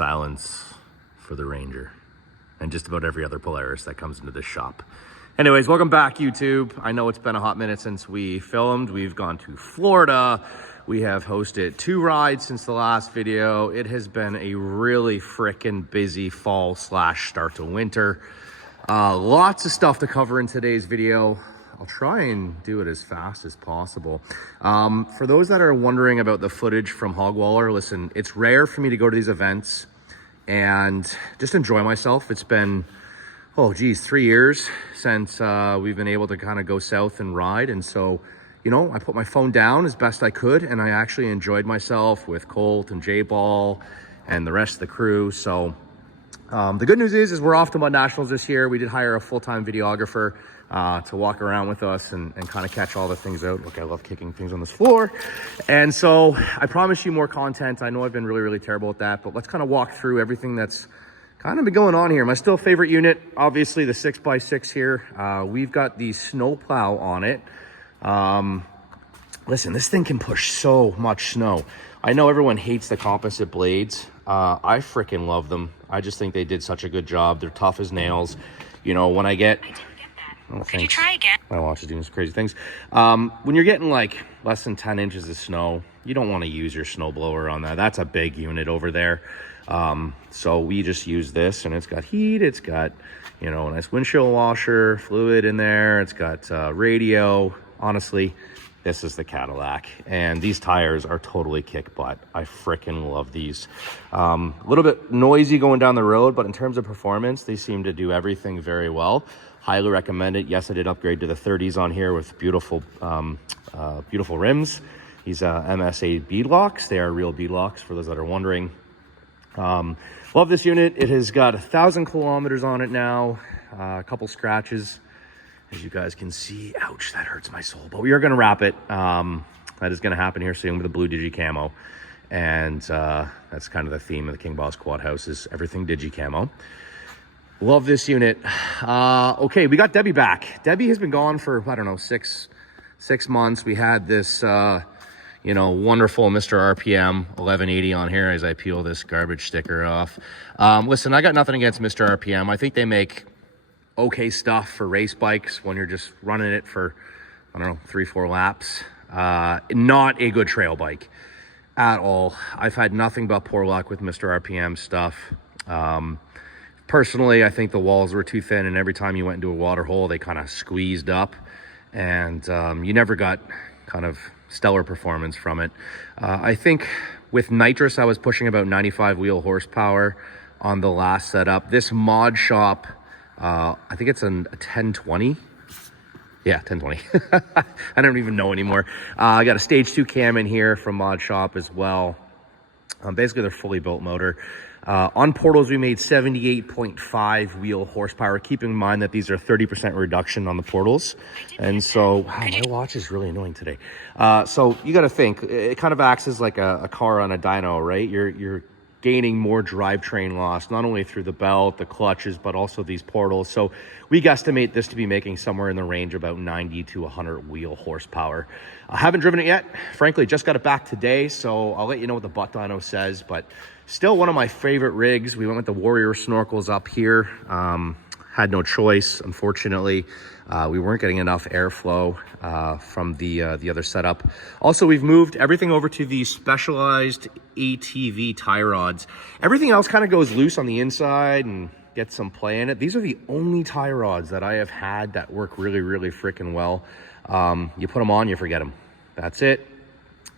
silence for the Ranger and just about every other Polaris that comes into this shop. Anyways, welcome back, YouTube. I know it's been a hot minute since we filmed. We've gone to Florida. We have hosted 2 rides since the last video. It has been a really freaking busy fall / start to winter. Lots of stuff to cover in today's video. I'll try and do it as fast as possible. For those that are wondering about the footage from Hog Waller, listen, it's rare for me to go to these events and just enjoy myself. It's been, oh geez, 3 years since we've been able to kind of go south and ride. And so, you know, I put my phone down as best I could, and I actually enjoyed myself with Colt and J-Ball and the rest of the crew. So the good news is we're off to Mud Nationals this year. We did hire a full-time videographer to walk around with us and kind of catch all the things out. Look, I love kicking things on this floor. And so I promise you more content. I know I've been really terrible at that, but let's kind of walk through everything that's kind of been going on here. My still favorite unit, obviously the 6x6 here. We've got the snowplow on it. Listen, this thing can push so much snow. I know everyone hates the composite blades. I freaking love them. I just think they did such a good job. They're tough as nails. You know, when I get... Oh, could you try again? My watch is doing some crazy things. When you're getting like less than 10 inches of snow, you don't want to use your snow blower on that. That's a big unit over there. So we just use this, and it's got heat. It's got, you know, a nice windshield washer, fluid in there. It's got radio. Honestly, this is the Cadillac, and these tires are totally kick butt. I freaking love these. A little bit noisy going down the road, but in terms of performance, they seem to do everything very well. Highly recommend it. Yes, I did upgrade to the 30s on here with beautiful beautiful rims. These MSA beadlocks. They are real beadlocks for those that are wondering. Love this unit. It has got 1,000 kilometers on it now. A couple scratches, as you guys can see. Ouch, that hurts my soul. But we are going to wrap it. That is going to happen here soon with the blue digi camo. And that's kind of the theme of the King Boss Quad House, is everything digi camo. Love this unit. Okay, we got Debbie back. Debbie has been gone for, I don't know, six months. We had this, you know, wonderful Mr. RPM 1180 on here as I peel this garbage sticker off. Listen, I got nothing against Mr. RPM. I think they make okay stuff for race bikes when you're just running it for, I don't know, 3-4 laps. Not a good trail bike at all. I've had nothing but poor luck with Mr. RPM stuff. Personally, I think the walls were too thin, and every time you went into a water hole, they kind of squeezed up, and you never got kind of stellar performance from it. I think with nitrous, I was pushing about 95 wheel horsepower on the last setup. This mod shop, I think it's a 1020. Yeah, 1020. I don't even know anymore. I got a stage 2 cam in here from Mod Shop as well. Basically, they're fully built motor. On portals, we made 78.5 wheel horsepower. Keep in mind that these are 30% reduction on the portals. And so, wow, my watch is really annoying today. So you got to think, it kind of acts as like a car on a dyno, right? You're gaining more drivetrain loss, not only through the belt, the clutches, but also these portals. So we guesstimate this to be making somewhere in the range of about 90 to 100 wheel horsepower. I haven't driven it yet. Frankly, just got it back today, so I'll let you know what the butt dyno says, but still one of my favorite rigs. We went with the Warrior snorkels up here. Had no choice, unfortunately. We weren't getting enough airflow from the other setup. Also, we've moved everything over to the Specialized ATV tie rods. Everything else kind of goes loose on the inside and gets some play in it. These are the only tie rods that I have had that work really freaking well. You put them on, you forget them. That's it.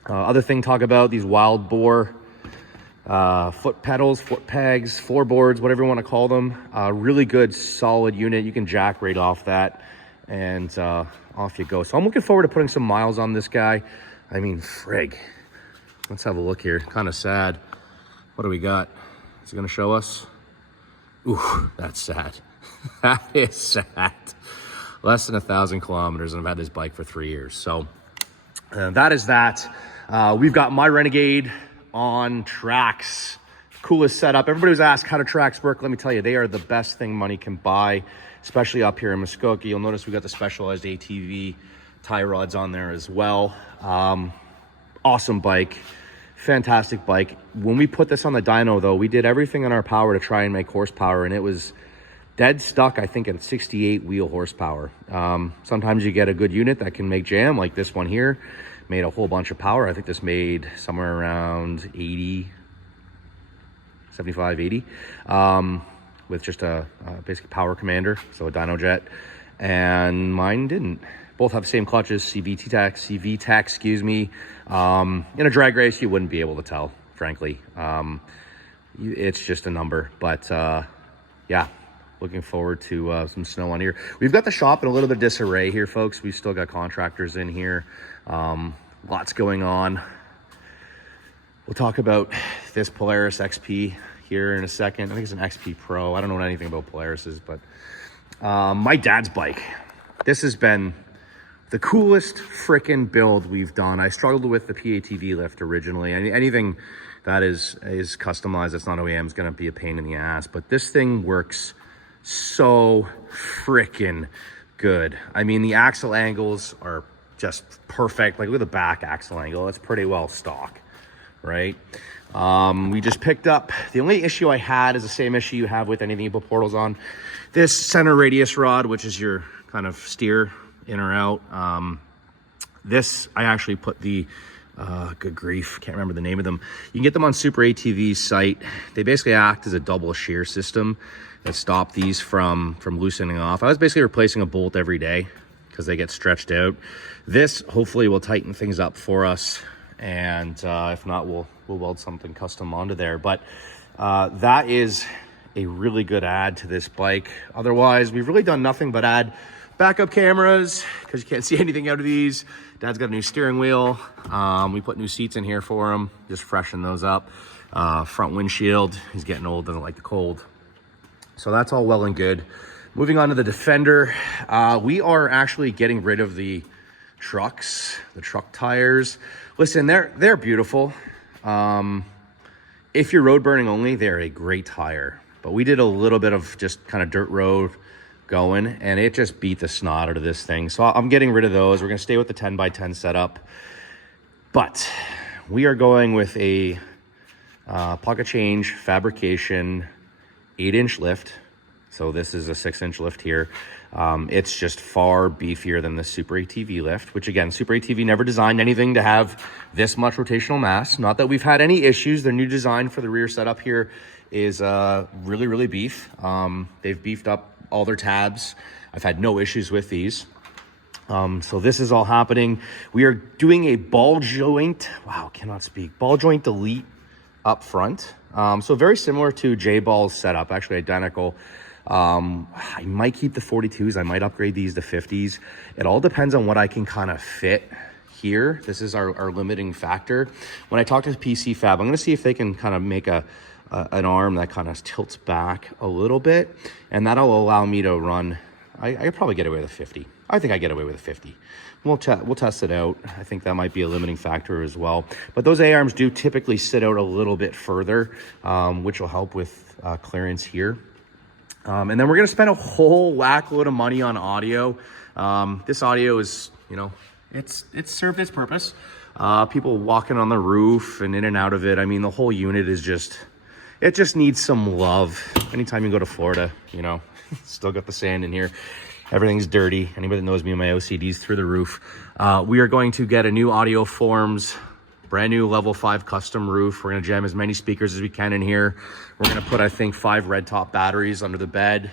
Other thing, talk about these Wild Boar foot pedals, foot pegs, floorboards, whatever you want to call them. Really good, solid unit. You can jack right off that, and off you go. So I'm looking forward to putting some miles on this guy. I mean, frig. Let's have a look here. Kind of sad. What do we got? Is it going to show us? Ooh, that's sad. That is sad. Less than 1,000 kilometers, and I've had this bike for 3 years. So that is that. We've got my Renegade on tracks. Coolest setup. Everybody was asked how do tracks work. Let me tell you, they are the best thing money can buy, especially up here in Muskoka. You'll notice we got the Specialized ATV tie rods on there as well. Awesome bike. fantastic bike. When we put this on the dyno though, we did everything in our power to try and make horsepower, and it was dead stuck, I think, at 68 wheel horsepower. Sometimes you get a good unit that can make jam, like this one here made a whole bunch of power. I think this made somewhere around 80, 75, 80, with just a basic power commander, so a dyno jet, and mine didn't. Both have the same clutches, CVT, excuse me. In a drag race, you wouldn't be able to tell, frankly. It's just a number, but yeah, looking forward to some snow on here. We've got the shop in a little bit of disarray here, folks. We've still got contractors in here. Lots going on. We'll talk about this Polaris XP here in a second. I think it's an XP Pro. I don't know anything about Polaris's, but my dad's bike. This has been the coolest freaking build we've done. I struggled with the PATV lift originally. Anything that is customized, that's not OEM, is going to be a pain in the ass. But this thing works so freaking good. I mean, the axle angles are just perfect. Like, look at the back axle angle. It's pretty well stock, right? We just picked up, the only issue I had is the same issue you have with anything you put portals on. This center radius rod, which is your kind of steer in or out. This, I actually put the, good grief, can't remember the name of them. You can get them on Super ATV's site. They basically act as a double shear system that stop these from loosening off. I was basically replacing a bolt every day because they get stretched out. This hopefully will tighten things up for us, and if not, we'll weld something custom onto there. But that is a really good add to this bike. Otherwise, we've really done nothing but add backup cameras, because you can't see anything out of these. Dad's got a new steering wheel. We put new seats in here for him, just freshen those up. Front windshield, he's getting old, doesn't like the cold. So that's all well and good. Moving on to the Defender. We are actually getting rid of the trucks, the truck tires. Listen, they're beautiful. If you're road burning only, they're a great tire. But we did a little bit of just kind of dirt road going, and it just beat the snot out of this thing. So I'm getting rid of those. We're going to stay with the 10x10 setup. But we are going with a pocket change fabrication 8-inch lift. So this is a 6-inch lift here. It's just far beefier than the Super ATV lift, which again, Super ATV never designed anything to have this much rotational mass. Not that we've had any issues. Their new design for the rear setup here is really, really beef. They've beefed up all their tabs. I've had no issues with these. So this is all happening. We are doing a ball joint, wow, cannot speak, ball joint delete up front. So very similar to J-Ball's setup, actually identical. I might keep the 42s. I might upgrade these to 50s. It all depends on what I can kind of fit here. This is our limiting factor. When I talk to PC Fab, I'm going to see if they can kind of make an arm that kind of tilts back a little bit, and that'll allow me to run. I could probably get away with a 50. I think I get away with a 50. We'll test it out. I think that might be a limiting factor as well. But those A-arms do typically sit out a little bit further, which will help with clearance here. And then we're going to spend a whole whack load of money on audio. This audio is, you know, it's served its purpose. People walking on the roof and in and out of it. I mean, the whole unit is just, it just needs some love. Anytime you go to Florida, you know, still got the sand in here. Everything's dirty. Anybody that knows me, my OCD's through the roof. We are going to get a new audio forms, brand new level 5 custom roof. We're going to jam as many speakers as we can in here. We're going to put, I think, 5 red top batteries under the bed.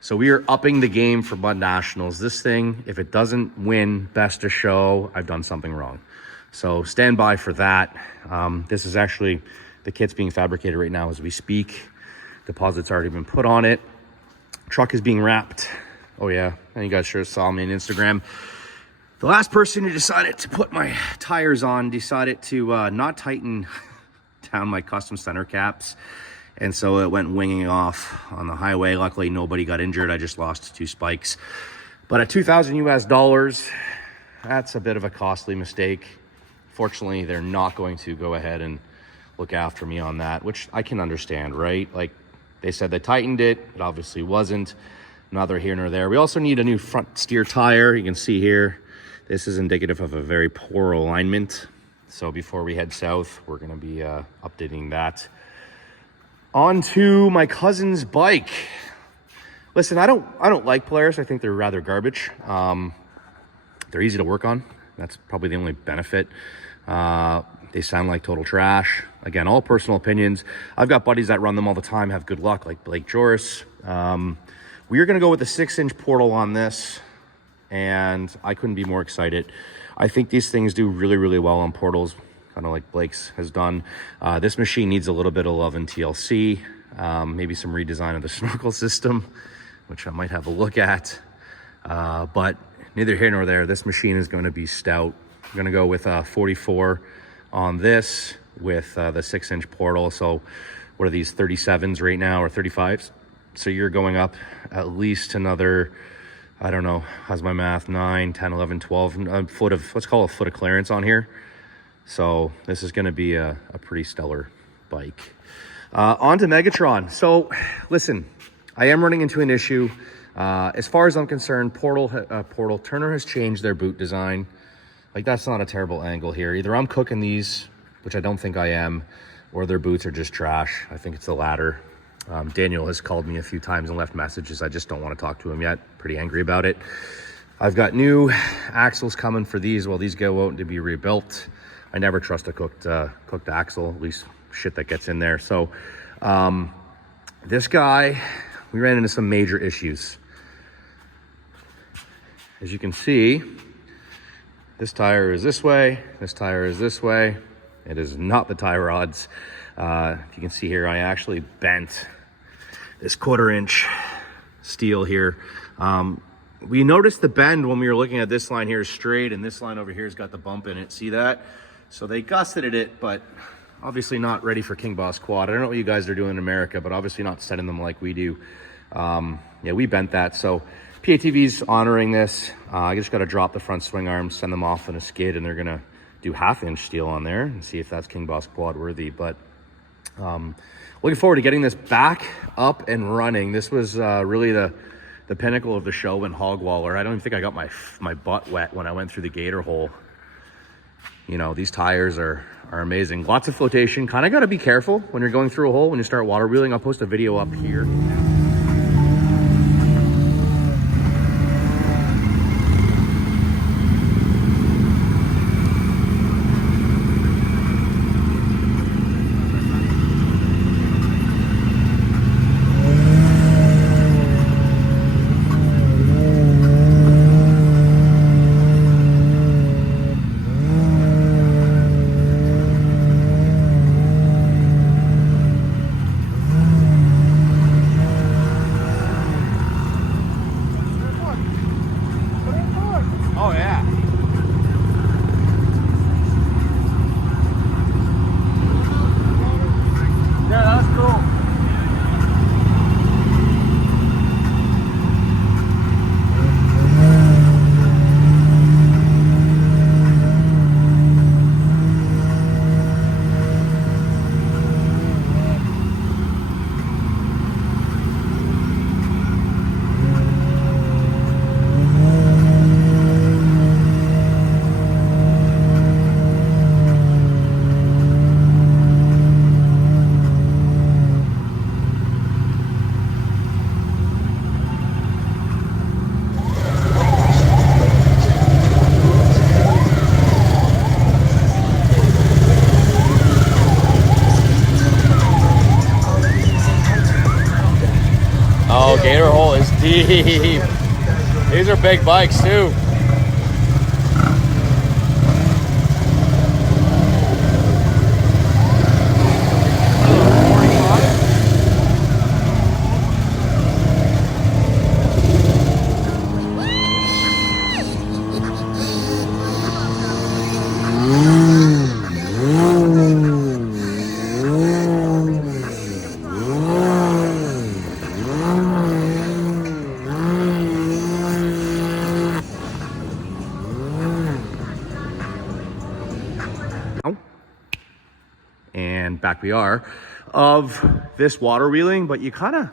So we are upping the game for Mud Nationals. This thing, if it doesn't win Best of Show, I've done something wrong. So stand by for that. This is actually, the kit's being fabricated right now as we speak. Deposit's already been put on it. Truck is being wrapped. Oh yeah, and you guys sure saw me on Instagram. The last person who decided to put my tires on decided to not tighten down my custom center caps. And so it went winging off on the highway. Luckily, nobody got injured. I just lost 2 spikes. But at $2,000 US, that's a bit of a costly mistake. Fortunately, they're not going to go ahead and look after me on that, which I can understand, right? Like, they said they tightened it. It obviously wasn't. Neither here nor there. We also need a new front steer tire. You can see here, this is indicative of a very poor alignment. So before we head south, we're going to be updating that. On to my cousin's bike. Listen, I don't like Polaris. I think they're rather garbage. They're easy to work on. That's probably the only benefit. They sound like total trash. Again, all personal opinions. I've got buddies that run them all the time, have good luck, like Blake Joris. We are going to go with a 6-inch portal on this, and I couldn't be more excited. I think these things do really, really well on portals, kind of like Blake's has done. This machine needs a little bit of love in TLC, maybe some redesign of the snorkel system, which I might have a look at. But neither here nor there. This machine is going to be stout. I'm going to go with a 44 on this with the 6-inch portal. So what are these, 37s right now, or 35s? So you're going up at least another, I don't know, how's my math, 9, 10, 11, 12, a foot of, let's call it a foot of clearance on here. So this is going to be a pretty stellar bike. On to Megatron. So listen, I am running into an issue. As far as I'm concerned, Turner has changed their boot design. Like, that's not a terrible angle here. Either I'm cooking these, which I don't think I am, or their boots are just trash. I think it's the latter. Daniel has called me a few times and left messages. I just don't want to talk to him yet. Pretty angry about it. I've got new axles coming for these while these go out to be rebuilt. I never trust a cooked axle, at least shit that gets in there. So this guy, we ran into some major issues. As you can see, this tire is this way, this tire is this way. It is not the tie rods. If you can see here, I actually bent this 1/4-inch steel here. We noticed the bend when we were looking at this line here is straight, and this line over here has got the bump in it. See that? So they gusseted it, but obviously not ready for King Boss quad. I don't know what you guys are doing in America, but obviously not setting them like we do. Yeah, we bent that. So PATV's honoring this. I just got to drop the front swing arms, send them off on a skid, and they're going to do 1/2-inch steel on there and see if that's King Boss quad worthy. But looking forward to getting this back up and running. This was really the pinnacle of the show in Hog Waller. I don't even think I got my butt wet when I went through the gator hole. You know, these tires are amazing. Lots of flotation. Kind of got to be careful when you're going through a hole when you start water wheeling. I'll post a video up here. Gator hole is deep. These are big bikes too. And back we are of this water wheeling, but you kind of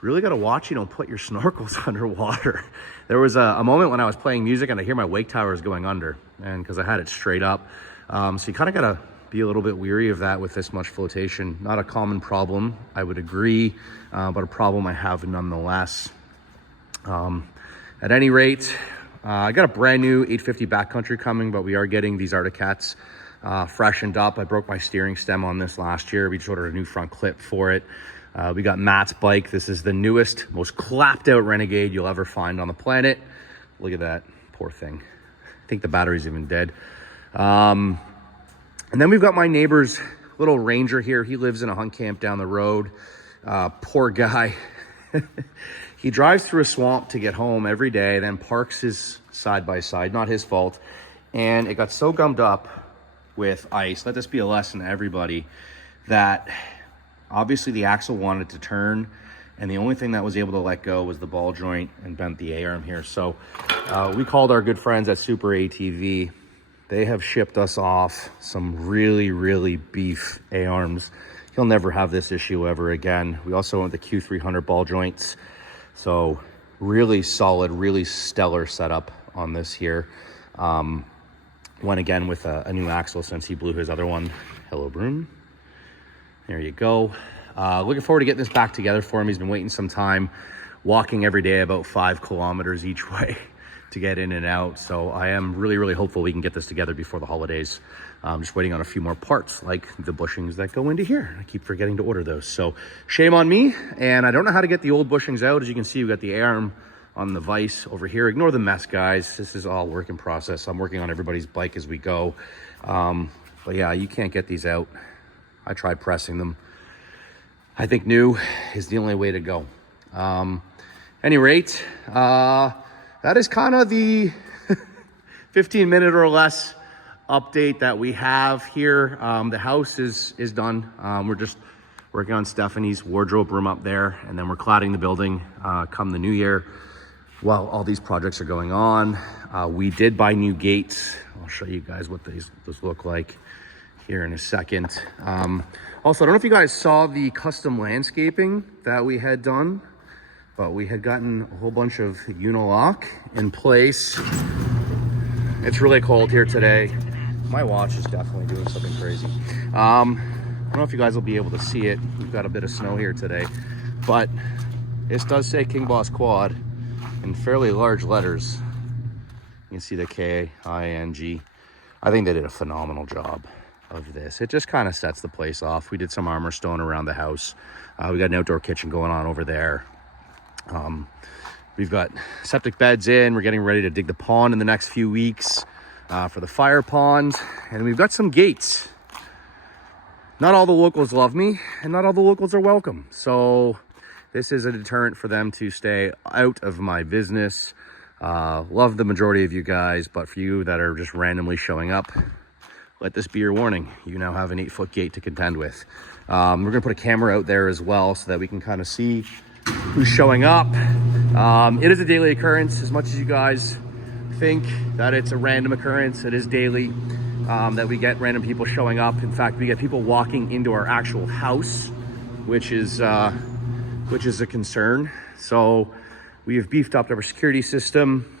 really got to watch, you know, put your snorkels underwater. There was a moment when I was playing music and I hear my wake towers going under, and because I had it straight up, So you kind of got to be a little bit weary of that with this much flotation. Not a common problem, I would agree, but a problem I have nonetheless. At any rate, I got a brand new 850 backcountry coming, but we are getting these Arctic Cats freshened up. I broke my steering stem on this last year. We just ordered a new front clip for it. We got Matt's bike. This is the newest, most clapped out Renegade you'll ever find on the planet. Look at that, poor thing. I think the battery's even dead. And then we've got my neighbor's little Ranger here. He lives in a hunt camp down the road. Poor guy. He drives through a swamp to get home every day, then parks his side-by-side, not his fault. And it got so gummed up with ice, let this be a lesson to everybody, that obviously the axle wanted to turn, and the only thing that was able to let go was the ball joint and bent the A-arm here. So we called our good friends at Super ATV. They have shipped us off some really, really beef A-arms. He'll never have this issue ever again. We also went the Q300 ball joints. So really solid, really stellar setup on this here. Went again with a new axle since he blew his other one. Hello, Broom. There you go. Looking forward to getting this back together for him. He's been waiting some time, walking every day about 5 kilometers each way to get in and out. So I am really, really hopeful we can get this together before the holidays. I'm just waiting on a few more parts, like the bushings that go into here. I keep forgetting to order those. So shame on me. And I don't know how to get the old bushings out. As you can see, we've got the arm on the vise over here. Ignore the mess, guys. This is all work in process. I'm working on everybody's bike as we go. But yeah, you can't get these out. I tried pressing them. I think new is the only way to go. Any rate, that is kind of the 15-minute or less update that we have here. The house is done. We're just working on Stephanie's wardrobe room up there, and then we're cladding the building come the new year while all these projects are going on. We did buy new gates. I'll show you guys what those look like here in a second. Also, I don't know if you guys saw the custom landscaping that we had done, but we had gotten a whole bunch of unilock in place. It's really cold here today. My watch is definitely doing something crazy. I don't know if you guys will be able to see it. We've got a bit of snow here today, but this does say King Boss Quad in fairly large letters. You can see the K-I-N-G. I think they did a phenomenal job of this. It just kind of sets the place off. We did some armor stone around the house. We got an outdoor kitchen going on over there. We've got septic beds in. We're getting ready to dig the pond in the next few weeks for the fire pond. And we've got some gates. Not all the locals love me, and not all the locals are welcome. So this is a deterrent for them to stay out of my business. Love the majority of you guys, but for you that are just randomly showing up, let this be your warning. You now have an 8-foot gate to contend with. We're gonna put a camera out there as well so that we can kind of see who's showing up. It is a daily occurrence. As much as you guys think that it's a random occurrence, it is daily that we get random people showing up. In fact, we get people walking into our actual house, which is a concern. So we have beefed up our security system.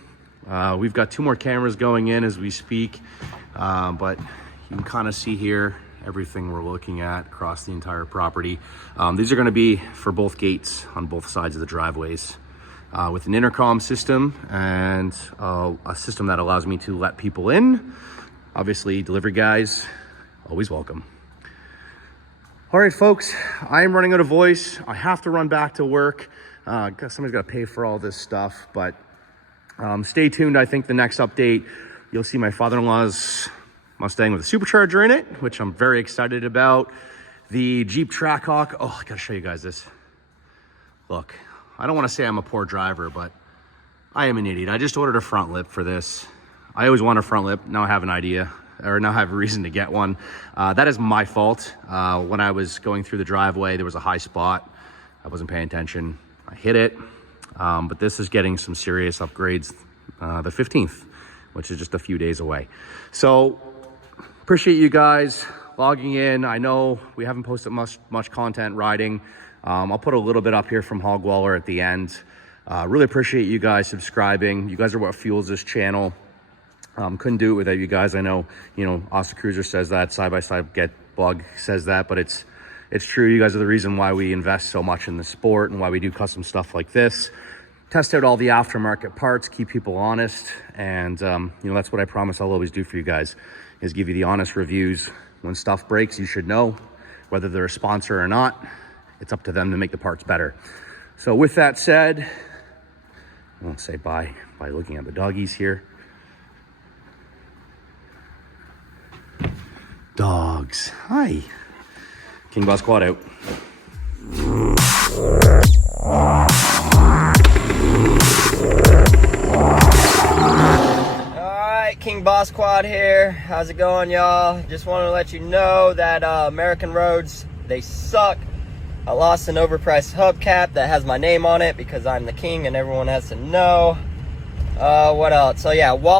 We've got 2 more cameras going in as we speak, but you can kind of see here everything we're looking at across the entire property. These are going to be for both gates on both sides of the driveways with an intercom system and a system that allows me to let people in. Obviously, delivery guys, always welcome. All right, folks, I am running out of voice. I have to run back to work. Somebody's got to pay for all this stuff, but stay tuned. I think the next update, you'll see my father-in-law's Mustang with a supercharger in it, which I'm very excited about. The Jeep Trackhawk. Oh, I gotta show you guys this. Look, I don't want to say I'm a poor driver, but I am an idiot. I just ordered a front lip for this. I always want a front lip. Now I have an idea, or now I have a reason to get one. That is my fault. When I was going through the driveway, there was a high spot. I wasn't paying attention. I hit it, but this is getting some serious upgrades the 15th, which is just a few days away. So appreciate you guys logging in. I know we haven't posted much content riding. I'll put a little bit up here from Hog Waller at the end. Really appreciate you guys subscribing. You guys are what fuels this channel. Couldn't do it without you guys. I know, Austin Cruiser says that, Side by Side Get Blog says that, but it's true. You guys are the reason why we invest so much in the sport and why we do custom stuff like this. Test out all the aftermarket parts, keep people honest, and that's what I promise I'll always do for you guys, is give you the honest reviews. When stuff breaks, you should know, whether they're a sponsor or not. It's up to them to make the parts better. So with that said, I won't say bye by looking at the doggies here. Dogs. Hi. King Boss Quad out. Alright, King Boss Quad here. How's it going, y'all? Just wanted to let you know that American roads, they suck. I lost an overpriced hubcap that has my name on it because I'm the king and everyone has to know. What else? So yeah, waffle